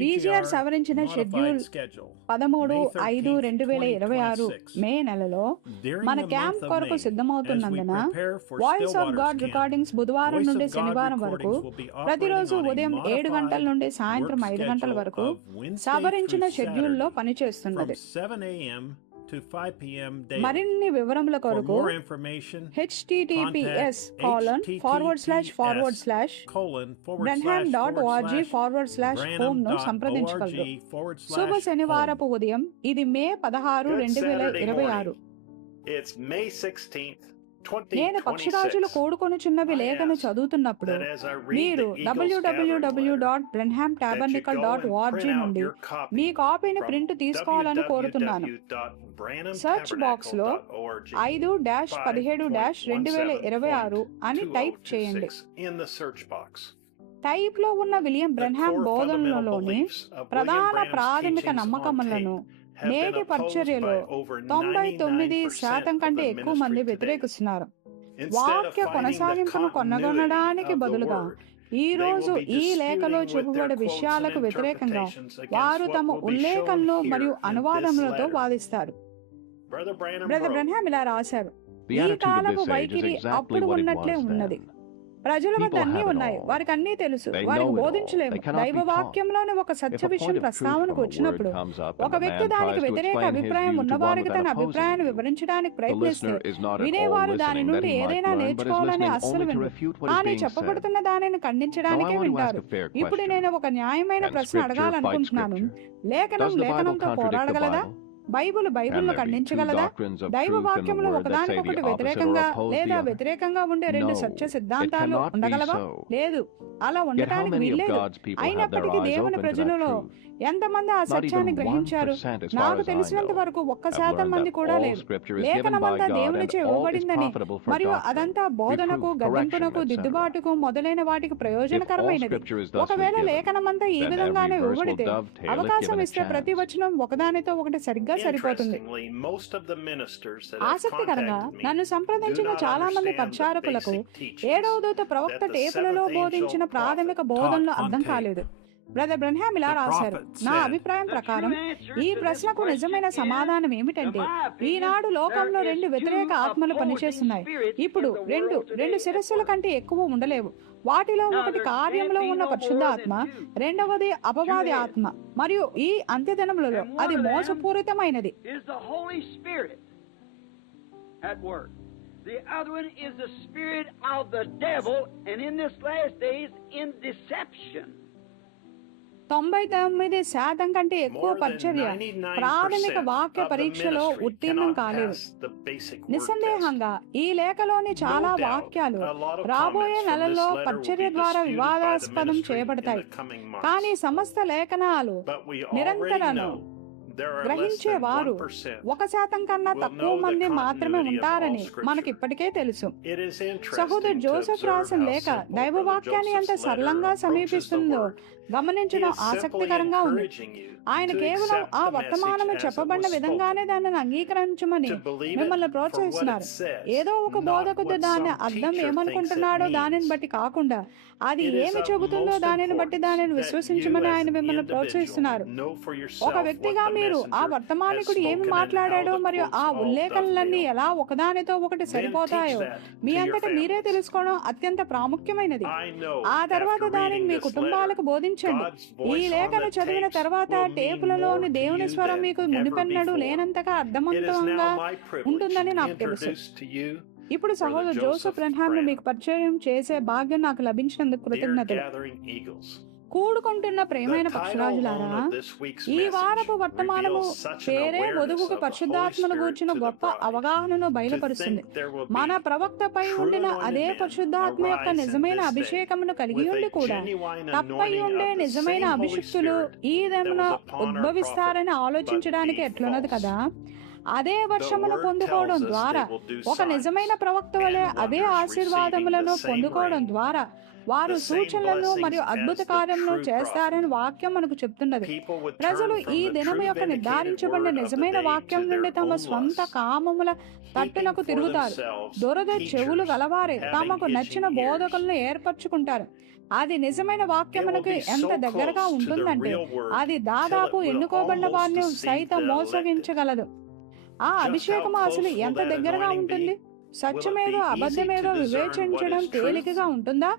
VGR సవరించిన schedule 13/5/2026 మే నెలలో మన క్యాంప్ కొరకు సిద్ధమవుతున్నందున వాయిస్ ఆఫ్ గాడ్ రికార్డింగ్స్ బుధవారం నుండి శనివారం వరకు ప్రతిరోజు ఉదయం 7 గంటల నుండి సాయంత్రం 5 గంటల వరకు సవరించిన షెడ్యూల్లో పనిచేస్తున్నది. మరిన్ని వివరముల కొరకు https://branham.org/home ను సంప్రదించగలరు. శుభ శనివారపు ఉదయం. ఇది మే 16, 2026. నేను పక్షిరాజులు కూడుకొనుచున్నవి లేఖను చదువుతున్నప్పుడు మీరు www.branhamtabernacle.org నుండి మీ కాపీని ప్రింట్ తీసుకోవాలని కోరుతున్నాను. సర్చ్ బాక్స్ లో 5-17-2026 అని టైప్ చేయండి. టైప్ లో ఉన్న విలియం బ్రెన్హామ్ బోధనలలోని ప్రధాన ప్రాథమిక నమ్మకములను నేటి పరిచర్యలో 99% కంటే ఎక్కువ మంది వ్యతిరేకిస్తున్నారు. వాక్య కొనసాగింపును కొనగొనడానికి బదులుగా ఈ రోజు ఈ లేఖలో చూపబడే విషయాలకు వ్యతిరేకంగా వారు తమ ఉల్లేఖనలు మరియు అనువాదములతో వాదిస్తారు. బ్రదర్ బ్రెన్హామ్ ఇలా రాశారు: ఈ కాలపు వైఖరి అప్పుడు ఉన్నట్లే ఉన్నది. ప్రజల వద్ద అన్నీ ఉన్నాయి, వారికి అన్నీ తెలుసు, వారికి బోధించలేము. దైవ వాక్యంలోని ఒక సత్య విషయం ప్రస్తావనకు వచ్చినప్పుడు ఒక వ్యక్తి దానికి వ్యతిరేక అభిప్రాయం ఉన్నవారికి తన అభిప్రాయాన్ని వివరించడానికి ప్రయత్నిస్తే వినేవారు దాని నుండి ఏదైనా నేర్చుకోవాలని అస్సలు వినరు, కానీ చెప్పబడుతున్న దానిని ఖండించడానికే వింటారు. ఇప్పుడు నేను ఒక న్యాయమైన ప్రశ్న అడగాలనుకుంటున్నాను. లేఖనంతో పోరాడగలదా? బైబిల్ను ఖండించగలదా? దైవ వాక్యములు ఒకదానికొకటి వ్యతిరేకంగా లేదా వ్యతిరేకంగా ఉండే రెండు సత్య సిద్ధాంతాలు ఉండగలవా? లేదు, అలా ఉండటానికి వీల్లేదు. అయినప్పటికీ దేవుని ప్రజలలో ఎంతమంది ఆ సత్యాన్ని గ్రహించారు? నాకు తెలిసినంత వరకు 1% మంది కూడా లేదు. లేఖనమంతా దేవునిచే ఇవ్వబడిందని మరియు అదంతా బోధనకు, గద్దింపునకు, దిద్దుబాటుకు మొదలైన వాటికి ప్రయోజనకరమైనది. ఒకవేళ లేఖనమంతా ఈ విధంగానే ఇవ్వబడితే అవకాశం ఇస్తే ప్రతి వచనం ఒకదానితో ఒకటి సరిగ్గా సరిపోతుంది. ఆసక్తికరంగా నన్ను సంప్రదించిన చాలా మంది పరిచారకులకు 7వ దూత ప్రవక్త టేపులలో బోధించిన ప్రాథమిక బోధనలు అర్థం కాలేదు. బ్రదర్ బ్రెన్హామ్ ఇలా రాశారు: నా అభిప్రాయం ప్రకారం ఈ ప్రశ్నకు నిజమైన సమాధానం ఏమిటంటే ఈనాడు లోకంలో 2 వ్యతిరేక ఆత్మలు పనిచేస్తున్నాయి. ఇప్పుడు రెండు శిరస్సుల కంటే ఎక్కువ ఉండలేవు. వాటిలో ఒకటి కార్యంలో ఉన్న పరిశుద్ధాత్మ, రెండవది అపవాది ఆత్మ, మరియు ఈ అంత్యదినములలో అది మోసపూరితమైనది. The other one is the spirit of the devil, and in this last days in deception. 99% కంటే ఎక్కువ పరిచర్య ప్రాథమిక వాక్య పరీక్షలో ఉత్తీర్ణం కాలేదు. నిస్సందేహంగా ఈ లేఖలోని చాలా వాక్యాలు రాబోయే నెలల్లో పరిచర్య ద్వారా వివాదాస్పదం చేయబడతాయి. కానీ సమస్త లేఖనాలు నిరంతరాలు గ్రహించేవారు 1% కన్నా తక్కువ మంది మాత్రమే ఉంటారని మనకి ఇప్పటికే తెలుసు. సహోదరు జోసెఫ్ రాసిన లేఖ దైవవాక్యాన్ని ఎంత సరళంగా సమీపిస్తుందో గమనించడం ఆసక్తికరంగా ఉంది. ఆయన కేవలం ఆ వర్తమానము చెప్పబడిన విధంగానే దానిని అంగీకరించమని మిమ్మల్ని ప్రోత్సహిస్తున్నారు. ఏదో ఒక బోధకుడు దాని అర్థం ఏమనుకుంటున్నాడో దానిని బట్టి కాకుండా అది ఏమి చెబుతుందో దానిని బట్టి దానిని విశ్వసించమని ఆయన మిమ్మల్ని ప్రోత్సహిస్తున్నారు. ఒక వ్యక్తిగా మీరు ఆ వర్తమానికుడు ఏమి మాట్లాడాడో మరియు ఆ ఉల్లేఖనలన్నీ ఎలా ఒకదానితో ఒకటి సరిపోతాయో మీ అంతటా మీరే తెలుసుకోవడం అత్యంత ప్రాముఖ్యమైనది. ఆ తర్వాత దానిని మీ కుటుంబాలకు బోధించండి. ఈ లేఖను చదివిన తర్వాత టేపులలోని దేవుని స్వరం మీకు మునిపెన్నడూ లేనంతగా అర్థవంతంగా ఉంటుందని నాకు తెలుసు. ఇప్పుడు సహోదరు జోసెఫ్ బ్రెన్హామ్ ను మీకు పరిచయం చేసే భాగ్యం నాకు లభించినందుకు కృతజ్ఞతలు. కూడుకుంటున్న ప్రేమైన పక్షిరాజులారా, ఈ వారపు వర్తమానము పేరే వధువుకు పరిశుద్ధాత్మను గూర్చిన గొప్ప అవగాహనను బయలుపరుస్తుంది. మన ప్రవక్తపై ఉండిన అదే పరిశుద్ధాత్మ యొక్క నిజమైన అభిషేకమును కలిగి ఉండి కూడా తప్పై ఉండే నిజమైన అభిషిక్తులు ఈ దినమున ఉద్భవిస్తారని ఆలోచించడానికి ఎట్లున్నది కదా. అదే వర్షమును పొందుకోవడం ద్వారా ఒక నిజమైన ప్రవక్త వలె అదే ఆశీర్వాదములను పొందుకోవడం ద్వారా వారు సూచనలను మరియు అద్భుత కార్యములను చేస్తారని వాక్యం మనకు చెప్తున్నది. ప్రజలు ఈ దినము యొక్క నిర్ధారించబడిన నిజమైన వాక్యం నుండి తమ స్వంత కామముల తట్టునకు తిరుగుతారు. దురద చెవులు గలవారే తమకు నచ్చిన బోధకులను ఏర్పరచుకుంటారు. అది నిజమైన వాక్యమునకు ఎంత దగ్గరగా ఉంటుందంటే అది దాదాపు ఎన్నుకోబడిన వారిని సైతం మోసగించగలదు. ఆ అభిషేకము అసలు ఎంత దగ్గరగా ఉంటుంది? సత్యమేదో అబద్ధమేదో వివేచించడం తేలికగా ఉంటుందా?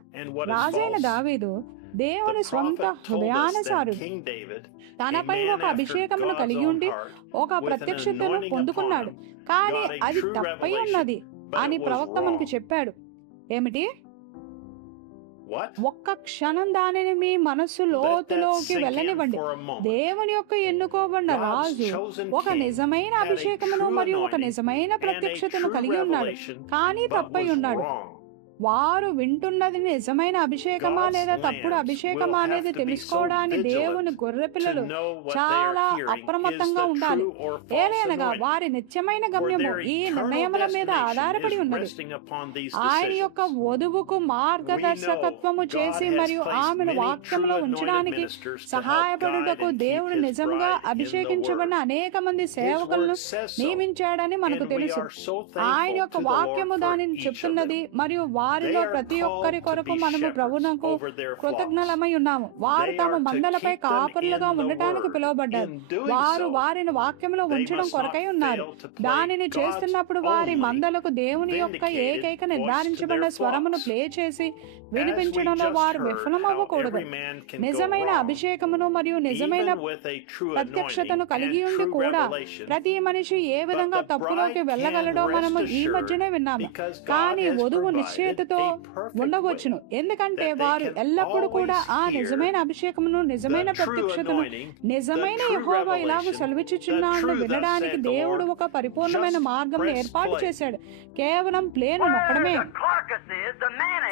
రాజైన దావీదు దేవుని స్వంత హృదయానుసారుడు. తనపై ఒక అభిషేకమును కలిగి ఉండి ఒక ప్రత్యక్షతను పొందుకున్నాడు. కానీ అది తప్పై ఉన్నది అని ప్రవక్త మనకు చెప్పాడు. ఏమిటి? ఒక్క క్షణం దానిని మీ మనస్సు లోతులోకి వెళ్ళనివ్వండి. దేవుని యొక్క ఎన్నుకోబడిన రాజు ఒక నిజమైన అభిషేకమును మరియు ఒక నిజమైన ప్రత్యక్షతను కలిగి ఉన్నాడు, కానీ తప్పై ఉన్నాడు. వారు వింటున్నది నిజమైన అభిషేకమా లేదా తప్పుడు అభిషేకమా అనేది తెలుసుకోవడానికి దేవుని గొర్రె పిల్లలు చాలా అప్రమత్తంగా ఉండాలి. ఏలైనగా వారి నిత్యమైన గమ్యము ఈ నిర్ణయముల మీద ఆధారపడి ఉన్నది. ఆయన యొక్క వధువుకు మార్గదర్శకత్వము చేసి మరియు ఆమెను వాక్యంలో ఉంచడానికి సహాయపడుటకు దేవుడు నిజంగా అభిషేకించబడిన అనేక మంది సేవకులను నియమించాడని మనకు తెలుసు. ఆయన యొక్క వాక్యము దానిని చెప్తున్నది మరియు వారిలో ప్రతి ఒక్కరి కొరకు మనము ప్రభువునకు కృతజ్ఞులమై ఉన్నాము. వారు తమ మందలపై కాపరులుగా ఉండటానికి పిలువబడ్డారు. వారు వారిని వాక్యంలో ఉంచడం కొరకై ఉన్నారు. దానిని చేస్తున్నప్పుడు వారి మందలకు దేవుని యొక్క ఏకైక నిర్ధారించబడిన స్వరమును ప్లే చేసి వినిపించడంలో వారు విఫలమవ్వకూడదు. నిజమైన అభిషేకమును మరియు నిజమైన ప్రత్యక్షతను కలిగి ఉండి కూడా ప్రతి మనిషి ఏ విధంగా తప్పులోకి వెళ్ళగలడో మనము ఈ మధ్యనే విన్నాము. కానీ వధువు నిశ్చయితతో ఉండవచ్చును, ఎందుకంటే వారు ఎల్లప్పుడూ కూడా ఆ నిజమైన అభిషేకమును, నిజమైన ప్రత్యక్షతను, నిజమైన యెహోవా ఇలాగ సెలవిచ్చుచున్నాడని వినడానికి దేవుడు ఒక పరిపూర్ణమైన మార్గం ఏర్పాటు చేశాడు. కేవలం ప్లేను నొక్కడమే.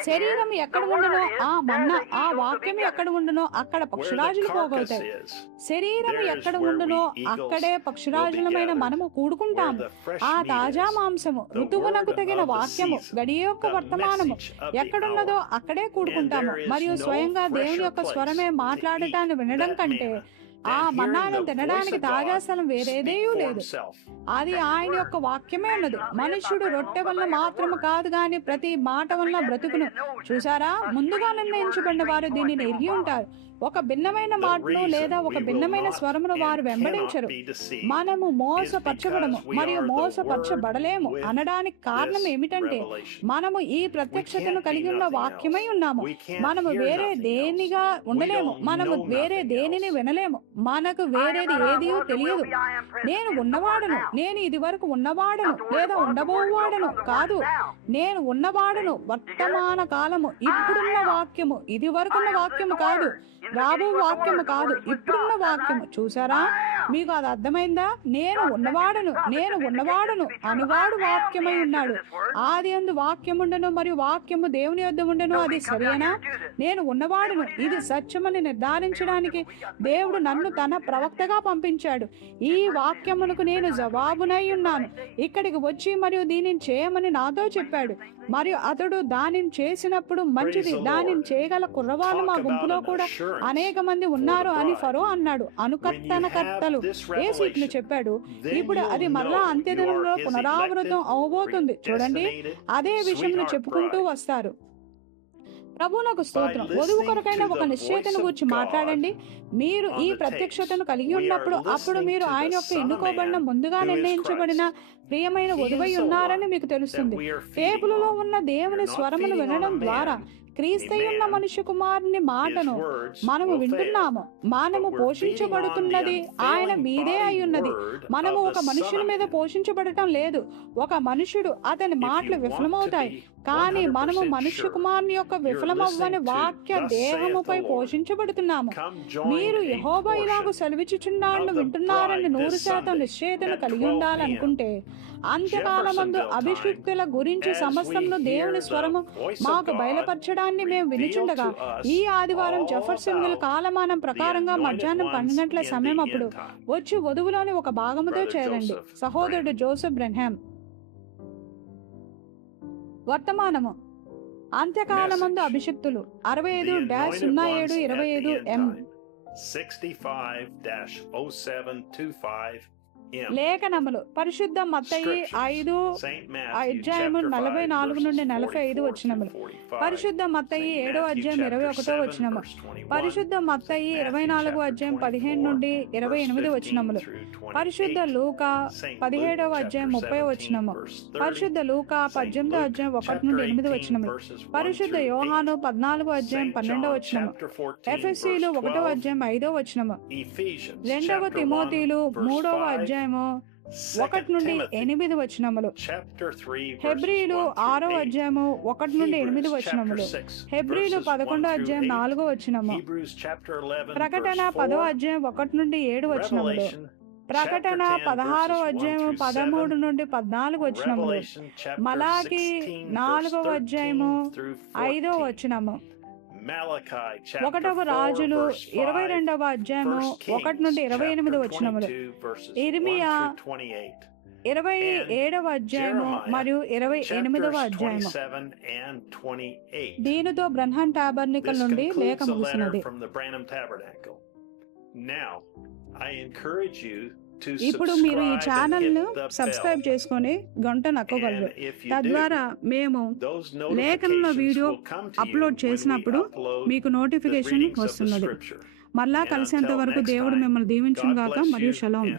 శరీరం ఎక్కడ ఉండునో ఆ వాక్యం ఎక్కడ ఉండునో అక్కడ పక్షిరాజులు పోగొడతాయి. శరీరం ఎక్కడ ఉండునో అక్కడే పక్షిరాజులమైన మనము కూడుకుంటాము. ఆ తాజా మాంసము, ఋతువునకు తగిన వాక్యము, గడియ యొక్క వర్తమానము ఎక్కడున్నదో అక్కడే కూడుకుంటాము. మరియు స్వయంగా దేవుని యొక్క స్వరమే మాట్లాడటాన్ని వినడం కంటే ఆ మన్నాను తినడానికి తాజా స్థలం వేరేదేయూ లేదు. అది ఆయన యొక్క వాక్యమే ఉన్నది. మనుష్యుడు రొట్టె వల్ల మాత్రము కాదు గాని ప్రతి మాట వల్ల బ్రతుకును. చూసారా, ముందుగా నిర్ణయించబడిన వారు దీనిని ఎరిగి ఉంటారు. ఒక భిన్నమైన మాటను లేదా ఒక భిన్నమైన స్వరమును వారు వెంబడించరు. మనము మోసపరచబడము మరియు మోసపరచబడలేము అనడానికి కారణం ఏమిటంటే మనము ఈ ప్రత్యక్షతను కలిగి ఉన్న వాక్యమై ఉన్నాము. మనము వేరే దేనిగా ఉండలేము. మనము వేరే దేనిని వినలేము. మనకు వేరేది ఏదీ తెలియదు. నేను ఉన్నవాడను, నేను ఇది వరకు ఉన్నవాడను లేదా ఉండబోవాడను కాదు. నేను ఉన్నవాడను, వర్తమాన కాలము, ఇప్పుడున్న వాక్యము, ఇది వరకున్న వాక్యము కాదు, రాబో వాక్యము కాదు, ఇప్పుడున్న వాక్యము. చూసారా, మీకు అది అర్థమైందా? నేను ఉన్నవాడను, నేను ఉన్నవాడను అనువాడు వాక్యమై ఉన్నాడు. ఆది యందు వాక్యముండెను మరియు వాక్యము దేవుని యొద్ద ఉండెను. అది సరేనా? నేను ఉన్నవాడను, ఇది సత్యమని నిర్ధారించడానికి దేవుడు నన్ను తన ప్రవక్తగా పంపించాడు. ఈ వాక్యమునకు నేను జవాబునై ఉన్నాను. ఇక్కడికి వచ్చి మరియు దీనిని చేయమని నాతో చెప్పాడు. మరియు అతడు దానిని చేసినప్పుడు మంచిది, దానిని చేయగల కుర్రవాళ్ళు మా గుంపులో కూడా అనేక మంది ఉన్నారు అని ఫరో అన్నాడు. అనుకర్తనకర్తలు యేసు ఇట్లు చెప్పాడు. ఇప్పుడు అది మరలా అంత్యదినంలో పునరావృతం అవబోతుంది. చూడండి, అదే విషయం చెప్పుకుంటూ వస్తారు. ప్రభువునకు స్తోత్రం. వధువు కొరకైన ఒక నిశ్చయితను గురించి మాట్లాడండి. మీరు ఈ ప్రత్యక్షతను కలిగి ఉన్నప్పుడు అప్పుడు మీరు ఆయన యొక్క ఎన్నుకోబడిన, ముందుగా నిర్ణయించబడిన ప్రియమైన వధువై ఉన్నారని మీకు తెలుస్తుంది. టేపులలో ఉన్న దేవుని స్వరమును వినడం ద్వారా క్రీస్తయున్న మనుష్య కుమారుని మాటను మనము వింటున్నాము. మనము పోషించబడుతున్నది ఆయన మీదే అయి ఉన్నది. మనము ఒక మనుష్యుని మీద పోషించబడటం లేదు. ఒక మనుష్యుడు అతని మాటలు విఫలమవుతాయి, కానీ మనము మనుష్య కుమారుని యొక్క విఫలమవ్వని వాక్య దేహముపై పోషించబడుతున్నాము. మీరు యెహోవా ఇలాగ సెలవిచ్చుచున్నాడని వింటున్నారని 100% నిశ్చయితను కలిగి ఉండాలనుకుంటే అంత్యకాలమందు అభిషిక్తుల గురించి సమస్తమును దేవుని స్వరము మాకు బయలుపరచడాన్ని మేము వినిచుండగా ఈ ఆదివారం జెఫర్సన్విల్ కాలమానం ప్రకారంగా మధ్యాహ్నం 12 గంటల సమయం అప్పుడు వచ్చి వధువులోని ఒక భాగముతో చేరండి. సహోదరుడు జోసెఫ్ బ్రెన్హామ్. వర్తమానము అంత్యకాలమందు అభిషిక్తులు 65-07-25 M 65-0725 లేఖనములు పరిశుద్ధ మత్తయి 5 అధ్యాయము 44 నుండి 45 వచనములు, పరిశుద్ధ మత్తయి 7వ అధ్యాయం 21వ వచనము, పరిశుద్ధ మత్తయి 24వ అధ్యాయం 15 నుండి 28 వచనములు, పరిశుద్ధ లూకా 17వ అధ్యాయం 30వ వచనము, పరిశుద్ధ లూకా 18వ అధ్యాయం 1 నుండి 8 వచనములు, పరిశుద్ధ యోహాను 14వ అధ్యాయం 12వ వచనము, ఎఫెసీయులు 1వ అధ్యాయం 5వ వచనము, 2వ తిమోతీయులు 3వ అధ్యాయము 1 నుండి 8 వచనములు, హెబ్రీయులు 6వ అధ్యాయము 1 నుండి 8 వచనములు, హెబ్రీయులు 11వ అధ్యాయం 4వ వచనము, ప్రకటన 10వ అధ్యాయం 1 నుండి 7 వచనములు, ప్రకటన 16వ అధ్యాయము 13 నుండి 14 వచనములు, మలాకి 4వ అధ్యాయము 5వ వచనము, 1వ రాజులు 22వ అధ్యాయము 1 నుండి 28 వచనములు, ఇర్మియా 27వ అధ్యాయము మరియు 28వ అధ్యాయము. దీనితో బ్రన్హామ్ టాబర్నికల్ నుండి లేఖ ముగిసినది. ఇప్పుడు మీరు ఈ ఛానల్ ను సబ్స్క్రైబ్ చేసుకొని గంట నొక్కగలరు. తద్వారా మేము లేఖనంలో వీడియో అప్లోడ్ చేసినప్పుడు మీకు నోటిఫికేషన్ వస్తున్నది. మళ్ళా కలిసేంత వరకు దేవుడు మిమ్మల్ని దీవించును గాక. మరియు షలోమ్.